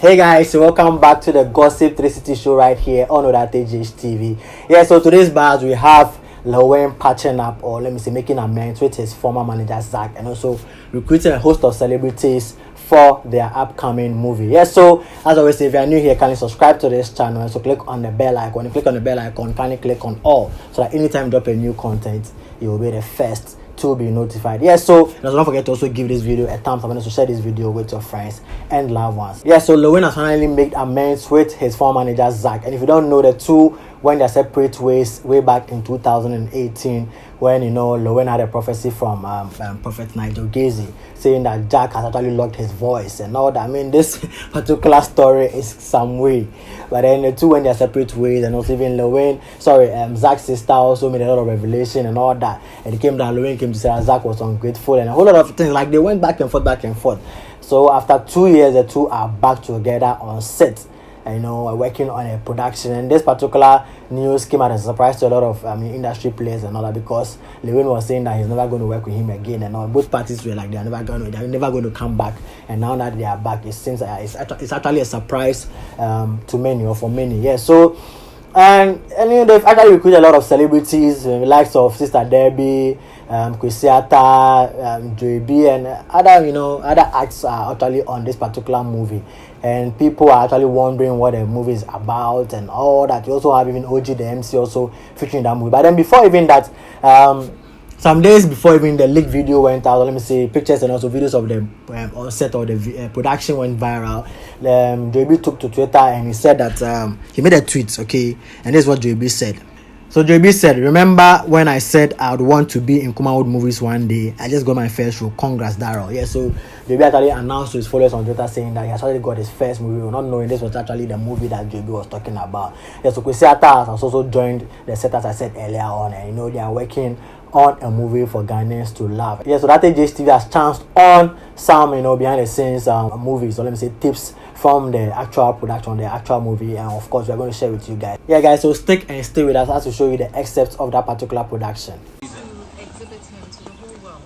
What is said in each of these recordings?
Hey guys, so welcome back to the Gossip 360 show right here on OTH TV. Yeah, so today's bars we have Lowen patching up, or let me say making amends with his former manager Zach, and also recruiting a host of celebrities for their upcoming movie. Yeah, so as always, if you are new here, kindly subscribe to this channel and so click on the bell icon. When you click on the bell icon, kindly click on all so that anytime you drop a new content, you will be the first to be notified. Yeah, so don't forget to also give this video a thumbs up and also share this video with your friends and loved ones. Yeah, so Lowen has finally made amends with his former manager Zach, and if you don't know, the two went their separate ways way back in 2018 when Lowen had a prophecy from Prophet Nigel Gazy saying that Jack has actually locked his voice and all that. I mean, this particular story is some way, but then the two went their separate ways, and also even Zach's sister also made a lot of revelation and all that, and it came down, Lowen came to say that Zach was ungrateful and a whole lot of things, like they went back and forth. So after 2 years, the two are back together on set, working on a production. And this particular news came as a surprise to a lot of industry players and all that, because Lowen was saying that he's never going to work with him again, and all. Both parties were like they're never going to come back, and now that they are back, it seems it's actually a surprise to many, or for many. Yeah, so and they've actually recruited a lot of celebrities, the likes of Sister Debbie, Kwesi Arthur, Joey B, and other acts are actually on this particular movie, and people are actually wondering what the movie is about and all that. You also have even OG the MC also featuring that movie. But then before even that, some days before even the leaked video went out, let me say pictures and also videos of the on set of the production went viral. Joey B took to Twitter and he said that he made a tweet, okay, and this is what Joey B said. So Joey B said, "Remember when I said I would want to be in Kumawood movies one day? I just got my first role. Congrats, Daryl." Yeah, so Joey B actually announced to his followers on Twitter saying that he has already got his first movie, not knowing this was actually the movie that Joey B was talking about. Yeah, so Kwesi Arthur has also joined the set, as I said earlier on, and they are working on a movie for Ghanaians to love. Yeah, so that OTH TV has chanced on some behind the scenes movies, or let me say tips from the actual production, the actual movie, and of course we are going to share with you guys. Yeah guys, so stick and stay with us as to show you the excerpts of that particular production. To exhibit him to the whole world.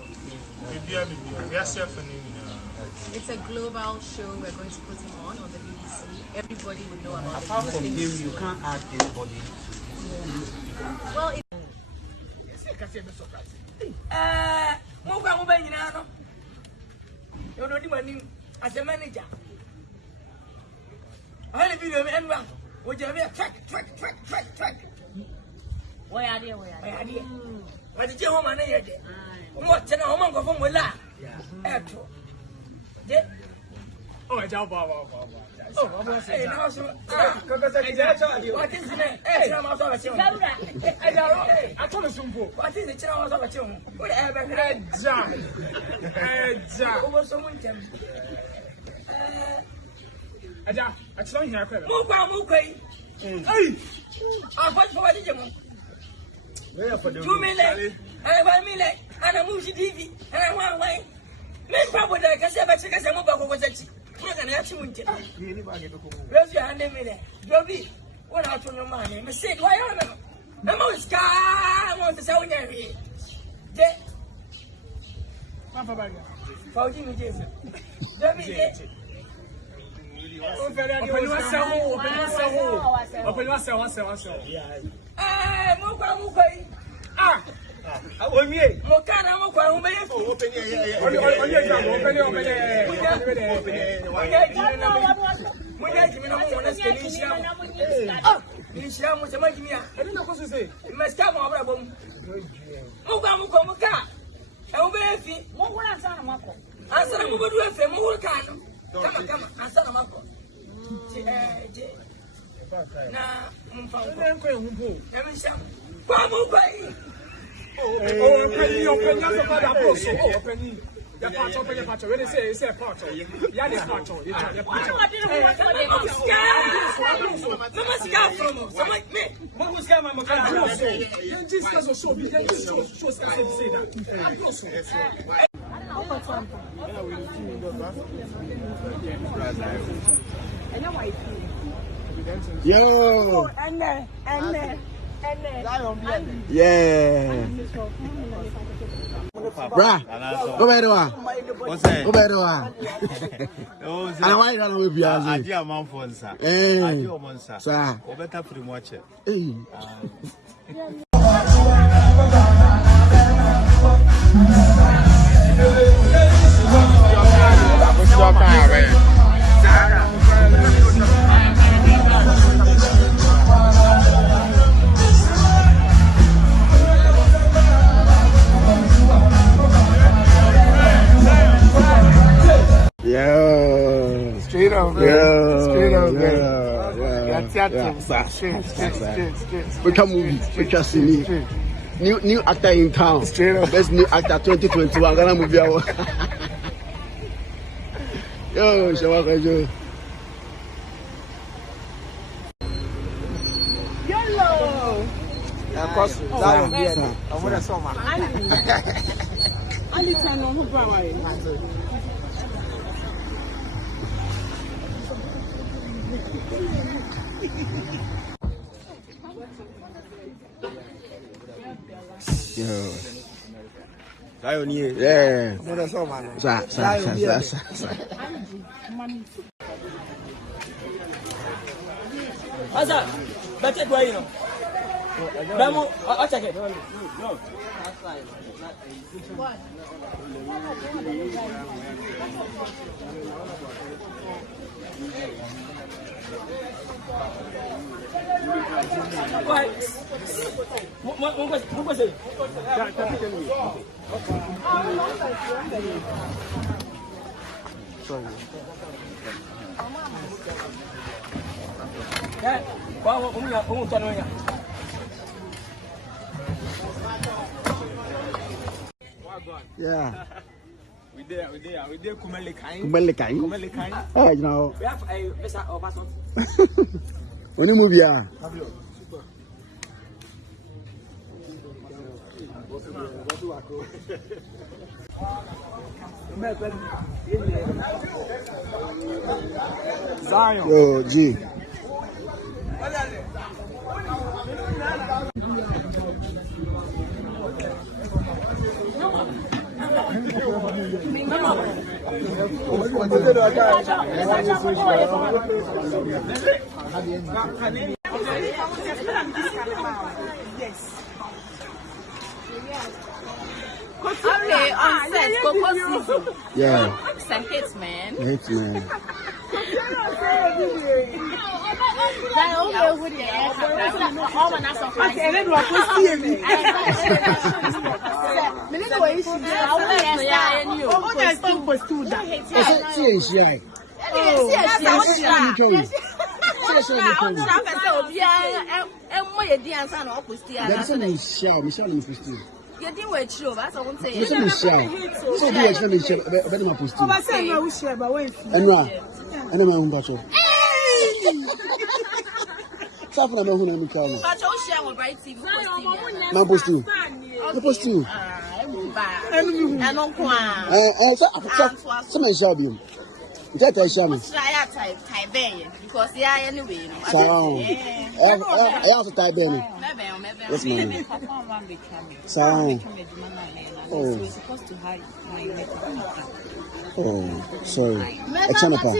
It's a global show we're going to put him on the BBC. Everybody would know about it. Apart from him, you can't add anybody. Yeah. Well, as a manager, I had a video of Enra. Would you have a track? Why are you? What did you want to hear? What's an home from Willa? Oh, it's our power. Oh, what is it? What is it? I told us what is it? Whatever. I don't hear. Move. Hey! I'm going for what you want. 2 million. I 1 million. And I'm moving TV. And I want wine. Make Papa that I can say, but I can't move over what I see. You're going to have to win. Raise your hand a minute. Bobby, what out on your money? Mistake, why are you? I'm always car. I want to sell you. Papa, Faudi, Jason. Open Yo! Yeah. Bruh, go back to one. What's that? Go back to one. And why don't we be as I do a man for sir. I do a man, sir. Sir. Or better for the watcher. Hey. Yeah. Straight up, man. Yeah. Straight up, man. Yeah. Straight. We can movie. We can see new actor in town. Straight up. Best new actor 2021. Gonna movie hour. Yo, Shawaka Joe. Yellow. Of course, Zion beard. I'm with a summer. I need to know who brought it. Yo. Zion here. Yeah. I'm with a summer. Sir. What's up? That's it, you know. Bamo, I'll check it. No. What? What was it? Sorry. Yeah. We there. Kumelikai. Oh, you know. We have a visa or passport. When you move here. Zion. Yo, G. Okay, on set, Coco season. Yeah. It's a hit, man. Hate man. You didn't wait, sure, that's what I'm saying. Michelle. So do you expect Michelle? Better my post. I say no share, but wait. And my own battle. Something I'm going to come. But you'll share with Bright TV. My post too. My post too. And on Kwan. Some shall be. That I shall be. Try type because they are anyway. So, I have to type in. Yes, ma'am. So, oh, sorry. It's on the phone.